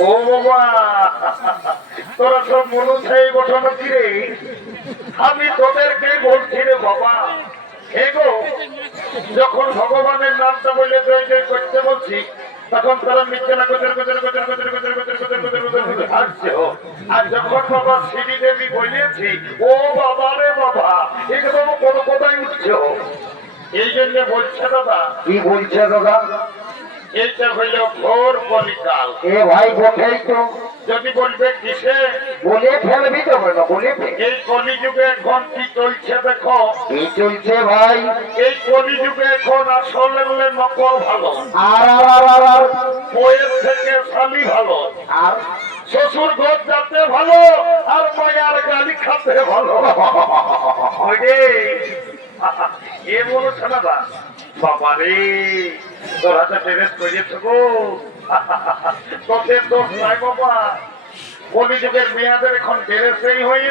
ও বাবা তোরা সব মনুষ্যই গঠন কিরে আমি তোদেরকে বলছি রে বাবা এগো যখন ভগবানের নামটা বলে জয় জয় করতে বলছি তখন তারা মিথ্যে না হাসছে আর যখন বাবা শ্রীদেবী বলেছি ও বাবা রে বাবা একদম কোনো কোথায় উঠছে এই জন্য বলছে দাদা কি বলছে দাদা? এইটা হইল ঘোর কলিকাল। এ ভাই বটেই তো, যদি বলবে কিসে বলে ফেলবি তো বলে এই কলিযুগে এখন কি চলছে দেখো। কি চলছে ভাই? এই কলিযুগে এখন আসলে নকল ভালো, আর বইয়ের থেকে শালি ভালো, আর শ্বশুর ঘর যাতে ভালো, আর মায়ার গালি খাতে ভালো। এ বলছে না বাবা রে তোরা তো টেরেস করেছ গো, তোদের দোষ নাই বাবা, কলিযুগের মেয়াদের এখন টেরেসেই হয়ে